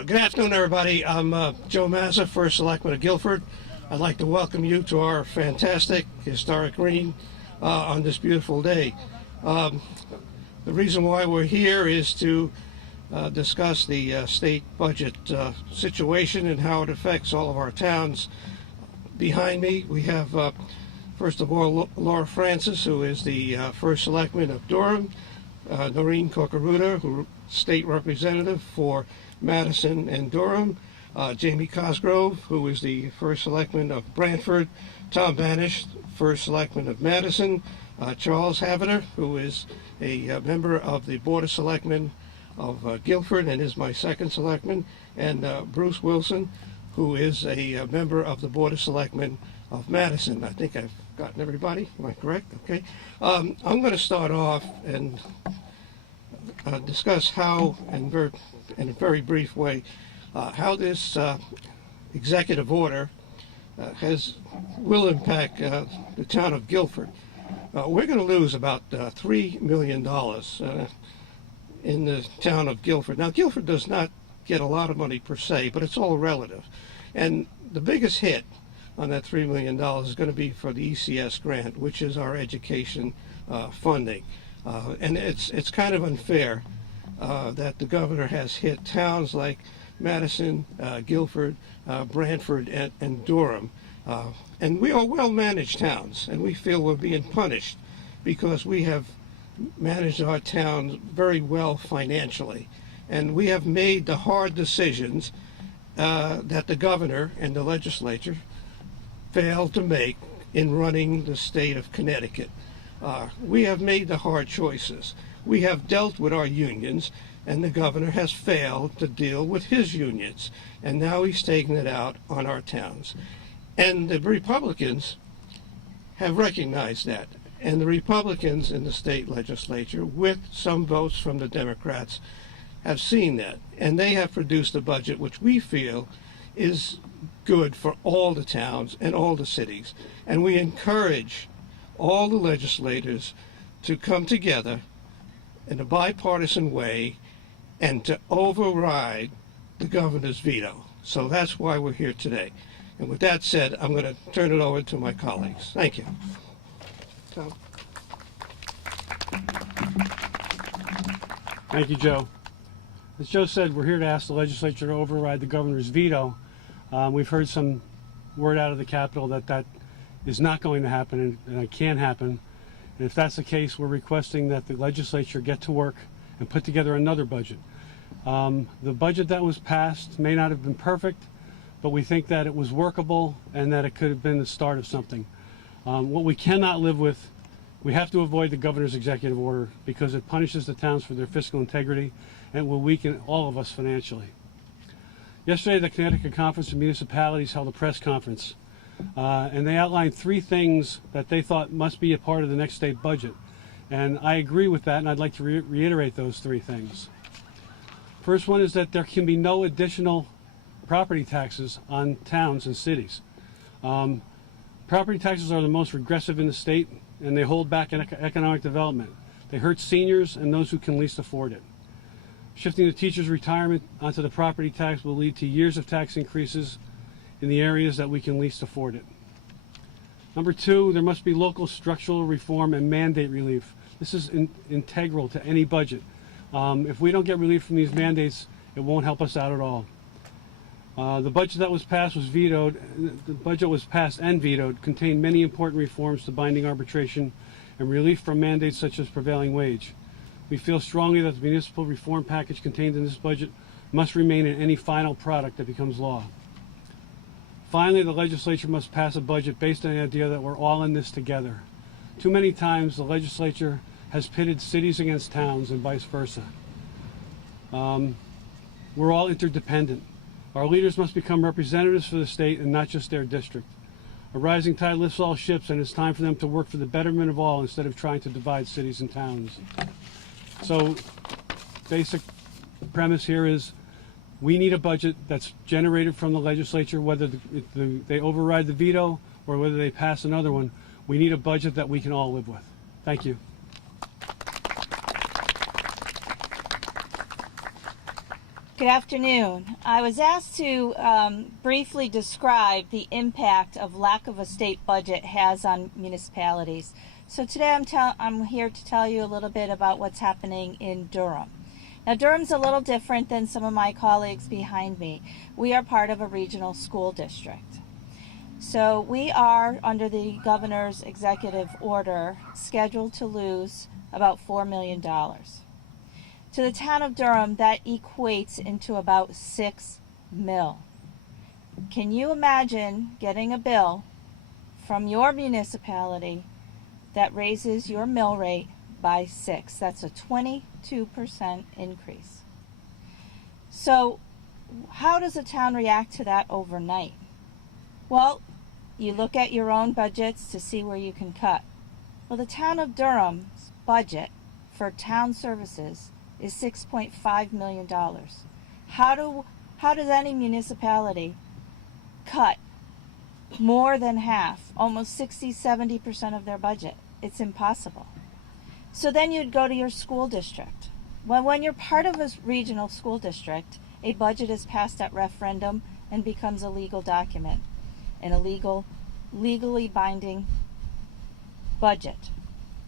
Good afternoon, everybody. I'm Joe Mazza, First Selectman of Guilford. I'd like to welcome you to our fantastic historic green on this beautiful day. The reason why we're here is to discuss the state budget situation and how it affects all of our towns. Behind me, we have, first of all, Laura Francis, who is the First Selectman of Durham, Noreen Corcaruta, who State Representative for Madison and Durham, Jamie Cosgrove, who is the First Selectman of Brantford, Tom Banish, First Selectman of Madison, Charles Havener, who is a member of the Board of Selectmen of Guilford and is my second selectman, and Bruce Wilson, who is a member of the Board of Selectmen of Madison. I think I've gotten everybody. Am I correct? Okay. I'm going to start off and discuss how, in a very brief way, how this executive order will impact the town of Guilford. We're going to lose about $3 million in the town of Guilford. Now, Guilford does not get a lot of money per se, but it's all relative. And the biggest hit on that $3 million is going to be for the ECS grant, which is our education funding. And it's kind of unfair that the governor has hit towns like Madison, Guilford, Brantford, and Durham. And we are well-managed towns, and we feel we're being punished because we have managed our towns very well financially. And we have made the hard decisions that the governor and the legislature failed to make in running the state of Connecticut. We have made the hard choices. We have dealt with our unions, and the governor has failed to deal with his unions. And now he's taking it out on our towns. And the Republicans have recognized that. And the Republicans in the state legislature, with some votes from the Democrats, have seen that. And they have produced a budget which we feel is good for all the towns and all the cities. And we encourage all the legislators to come together in a bipartisan way and to override the governor's veto. So that's why we're here today. And with that said, I'm going to turn it over to my colleagues. Thank you. Tom. Thank you, Joe. As Joe said, we're here to ask the legislature to override the governor's veto. We've heard some word out of the Capitol that is not going to happen and it can't happen. And if that's the case, we're requesting that the legislature get to work and put together another budget. The budget that was passed may not have been perfect, but we think that it was workable and that it could have been the start of something. What we cannot live with, we have to avoid the governor's executive order because it punishes the towns for their fiscal integrity and will weaken all of us financially. Yesterday, the Connecticut Conference of Municipalities held a press conference, and they outlined three things that they thought must be a part of the next state budget. And I agree with that, and I'd like to reiterate those three things. First one is that there can be no additional property taxes on towns and cities. Property taxes are the most regressive in the state, and they hold back economic development. They hurt seniors and those who can least afford it. Shifting the teachers' retirement onto the property tax will lead to years of tax increases in the areas that we can least afford it. Number two, there must be local structural reform and mandate relief. This is integral to any budget. If we don't get relief from these mandates, it won't help us out at all. The budget that was passed was vetoed. The budget was passed and vetoed, contained many important reforms to binding arbitration and relief from mandates such as prevailing wage. We feel strongly that the municipal reform package contained in this budget must remain in any final product that becomes law. Finally, the legislature must pass a budget based on the idea that we're all in this together. Too many times the legislature has pitted cities against towns and vice versa. We're all interdependent. Our leaders must become representatives for the state and not just their district. A rising tide lifts all ships, and it's time for them to work for the betterment of all instead of trying to divide cities and towns. So, basic premise here is we need a budget that's generated from the legislature, whether they override the veto or whether they pass another one. We need a budget that we can all live with. Thank you. Good afternoon. I was asked to briefly describe the impact of lack of a state budget has on municipalities. So today I'm here to tell you a little bit about what's happening in Durham. Now, Durham's a little different than some of my colleagues behind me. We are part of a regional school district. So we are, under the governor's executive order, scheduled to lose about $4 million. To the town of Durham, that equates into about $6 million. Can you imagine getting a bill from your municipality that raises your mill rate by 6? That's a 22% increase. So how does a town react to that overnight? Well, you look at your own budgets to see where you can cut. Well, the town of Durham's budget for town services is $6.5 million. How does any municipality cut more than half, almost 60-70% of their budget? It's impossible. So then you'd go to your school district. Well, when you're part of a regional school district, a budget is passed at referendum and becomes a legal document, and a legally binding budget.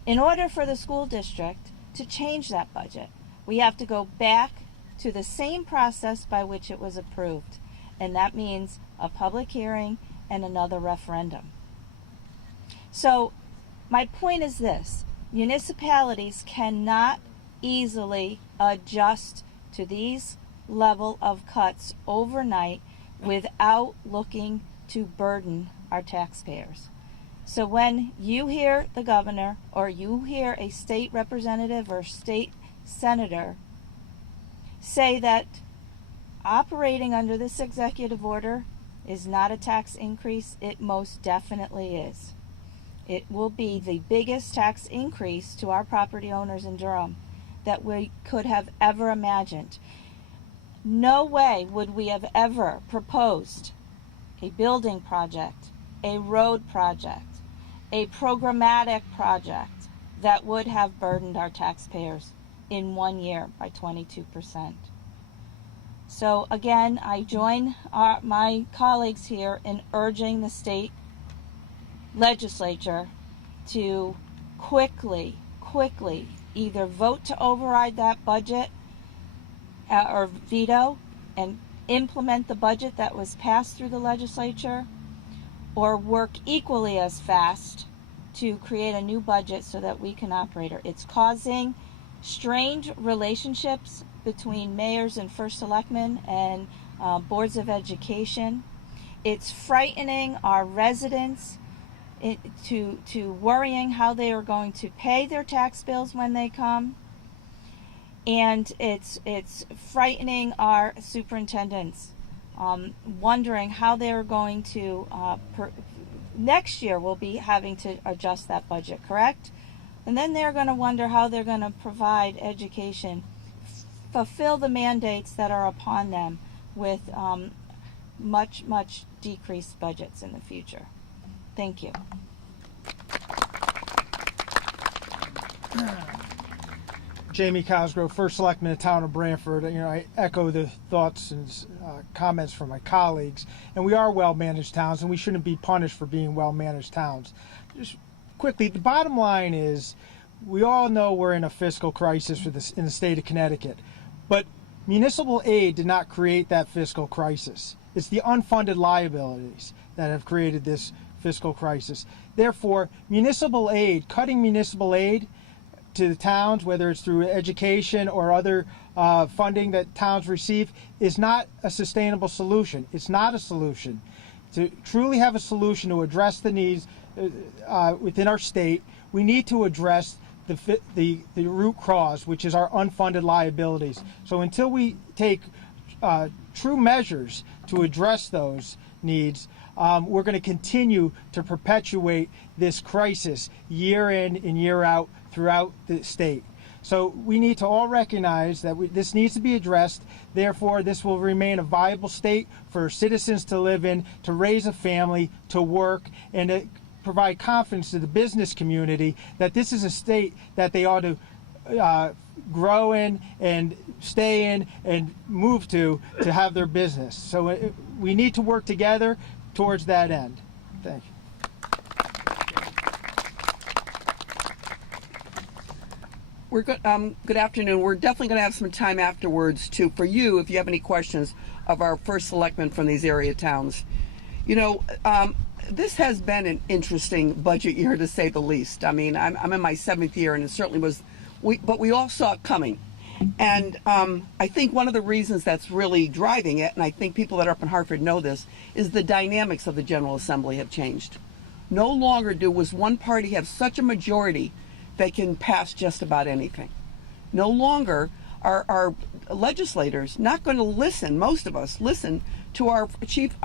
In order for the school district to change that budget, we have to go back to the same process by which it was approved, and that means a public hearing and another referendum. So my point is this: municipalities cannot easily adjust to these level of cuts overnight without looking to burden our taxpayers. So when you hear the governor or you hear a state representative or state senator say that operating under this executive order is not a tax increase, it most definitely is. It will be the biggest tax increase to our property owners in Durham that we could have ever imagined. No way would we have ever proposed a building project, a road project, a programmatic project that would have burdened our taxpayers in 1 year by 22%. So again, I join my colleagues here in urging the state legislature to quickly either vote to override that budget or veto and implement the budget that was passed through the legislature, or work equally as fast to create a new budget so that we can operate it. It's causing strained relationships between mayors and first selectmen and boards of education. It's frightening our residents to worrying how they are going to pay their tax bills when they come. And it's frightening our superintendents, wondering how they're going to, next year we'll be having to adjust that budget, correct? And then they're going to wonder how they're going to provide education, fulfill the mandates that are upon them with much decreased budgets in the future. Thank you. Jamie Cosgrove, First Selectman of the Town of Brantford. I echo the thoughts and comments from my colleagues. And we are well-managed towns, and we shouldn't be punished for being well-managed towns. Just quickly, the bottom line is, we all know we're in a fiscal crisis in the state of Connecticut. But municipal aid did not create that fiscal crisis. It's the unfunded liabilities that have created this fiscal crisis. Therefore, cutting municipal aid to the towns, whether it's through education or other funding that towns receive, is not a sustainable solution. It's not a solution. To truly have a solution to address the needs within our state, we need to address the root cause, which is our unfunded liabilities. So until we take true measures to address those needs, we're going to continue to perpetuate this crisis year in and year out throughout the state. So we need to all recognize that this needs to be addressed. Therefore, this will remain a viable state for citizens to live in, to raise a family, to work, and to provide confidence to the business community that this is a state that they ought to grow in and stay in and move to have their business. So we need to work together towards that end. Thank you. Good afternoon. We're definitely going to have some time afterwards for you if you have any questions of our first selectmen from these area towns. You know, this has been an interesting budget year to say the least. I mean, I'm in my 7th year, and it certainly was. But we all saw it coming, and I think one of the reasons that's really driving it, and I think people that are up in Hartford know this, is the dynamics of the General Assembly have changed. No longer does one party have such a majority they can pass just about anything. No longer are our legislators not going to listen, most of us listen to our chief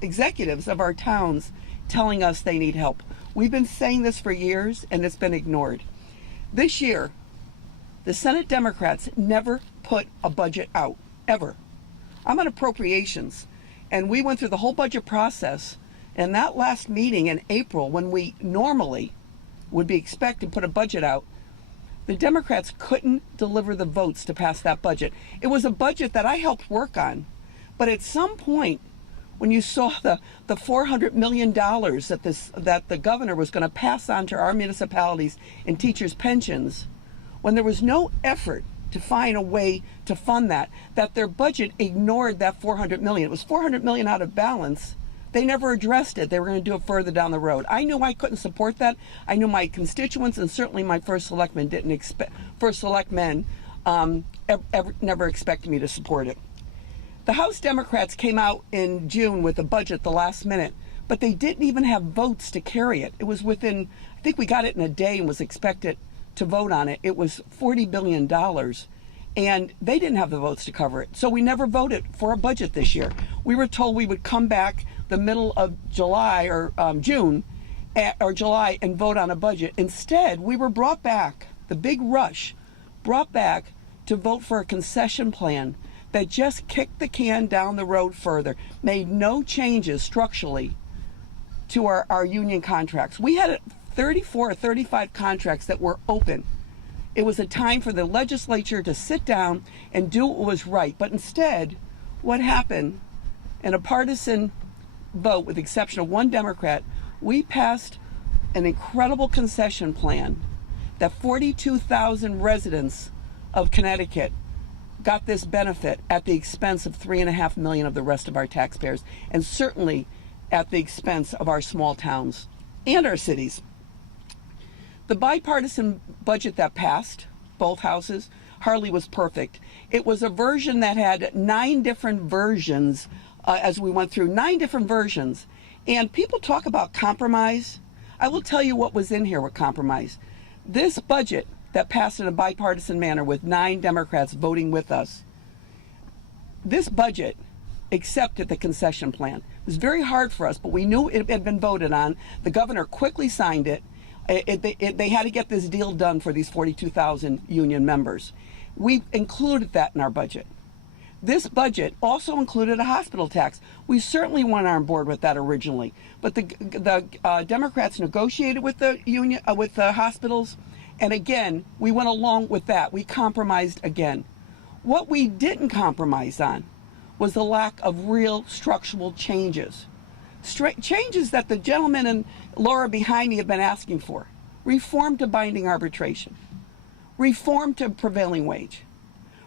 executives of our towns telling us they need help. We've been saying this for years, and it's been ignored. This year, the Senate Democrats never put a budget out, ever. I'm on appropriations, and we went through the whole budget process, and that last meeting in April, when we normally would be expected to put a budget out, the Democrats couldn't deliver the votes to pass that budget. It was a budget that I helped work on, but at some point, when you saw the $400 million that the governor was going to pass on to our municipalities and teachers' pensions, when there was no effort to find a way to fund that their budget ignored that $400 million. It was $400 million out of balance. They never addressed it. They were going to do it further down the road. I knew I couldn't support that. I knew my constituents and certainly my first selectmen never expected me to support it. The House Democrats came out in June with a budget at the last minute, but they didn't even have votes to carry it. It was within, I think we got it in a day and was expected to vote on it. It was $40 billion, and they didn't have the votes to cover it. So we never voted for a budget this year. We were told we would come back the middle of July or June or July and vote on a budget. Instead, we were brought back, the big rush, brought back to vote for a concession plan that just kicked the can down the road further, made no changes structurally to our union contracts. We had 34 or 35 contracts that were open. It was a time for the legislature to sit down and do what was right. But instead, what happened, in a partisan vote with the exception of one Democrat, we passed an incredible concession plan that 42,000 residents of Connecticut got this benefit at the expense of $3.5 million of the rest of our taxpayers, and certainly at the expense of our small towns and our cities. The bipartisan budget that passed, both houses, hardly was perfect. It was a version that had 9 different versions as we went through, 9 different versions. And people talk about compromise. I will tell you what was in here with compromise. This budget that passed in a bipartisan manner with 9 Democrats voting with us, this budget accepted the concession plan. It was very hard for us, but we knew it had been voted on. The governor quickly signed it. They had to get this deal done for these 42,000 union members. We included that in our budget. This budget also included a hospital tax. We certainly weren't on board with that originally, but the Democrats negotiated with the union, with the hospitals, and again, we went along with that. We compromised again. What we didn't compromise on was the lack of real structural changes. Changes that the gentleman and Laura behind me have been asking for. Reform to binding arbitration. Reform to prevailing wage.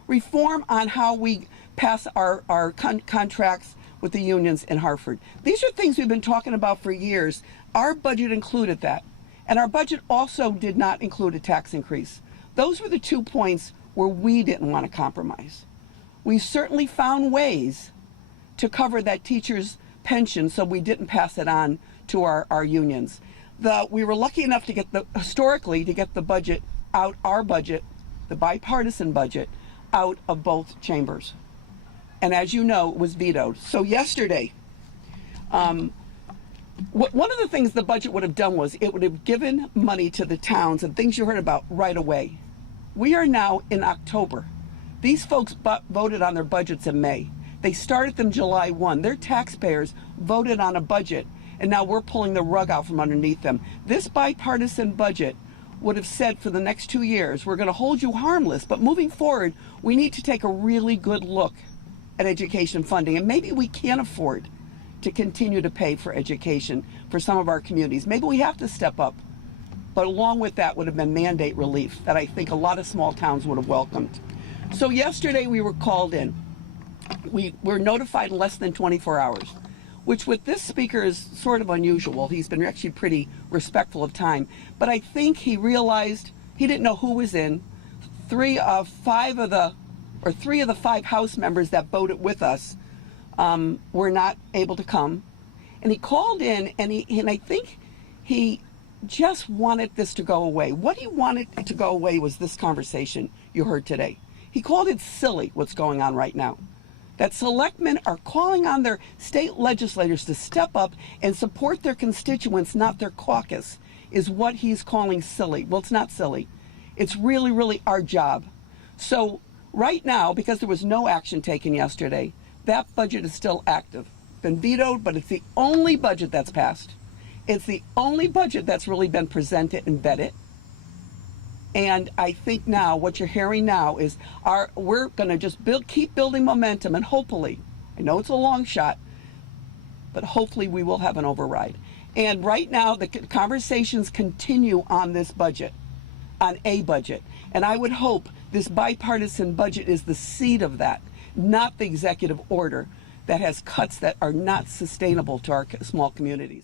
Reform on how we pass our contracts with the unions in Hartford. These are things we've been talking about for years. Our budget included that. And our budget also did not include a tax increase. Those were the 2 points where we didn't want to compromise. We certainly found ways to cover that teacher's pension so we didn't pass it on to our unions. We were lucky enough to get historically to get the budget out, our budget, the bipartisan budget, out of both chambers. And as you know, it was vetoed. So yesterday, one of the things the budget would have done was it would have given money to the towns and things you heard about right away. We are now in October. These folks voted on their budgets in May. They started them July 1. Their taxpayers voted on a budget, and now we're pulling the rug out from underneath them. This bipartisan budget would have said for the next 2 years, we're going to hold you harmless, but moving forward, we need to take a really good look at education funding. And maybe we can't afford to continue to pay for education for some of our communities. Maybe we have to step up. But along with that would have been mandate relief that I think a lot of small towns would have welcomed. So yesterday we were called in. We were notified in less than 24 hours, which with this speaker is sort of unusual. He's been actually pretty respectful of time. But I think he realized he didn't know who was in. Three of the 5 House members that voted with us were not able to come. And he called in, and I think he just wanted this to go away. What he wanted to go away was this conversation you heard today. He called it silly what's going on right now. That selectmen are calling on their state legislators to step up and support their constituents, not their caucus, is what he's calling silly. Well, it's not silly. It's really, really our job. So right now, because there was no action taken yesterday, that budget is still active. Been vetoed, but it's the only budget that's passed. It's the only budget that's really been presented and vetted. And I think now what you're hearing now is we're going to just keep building momentum, and hopefully, I know it's a long shot, but hopefully we will have an override. And right now the conversations continue on this budget, on a budget. And I would hope this bipartisan budget is the seed of that, not the executive order that has cuts that are not sustainable to our small communities.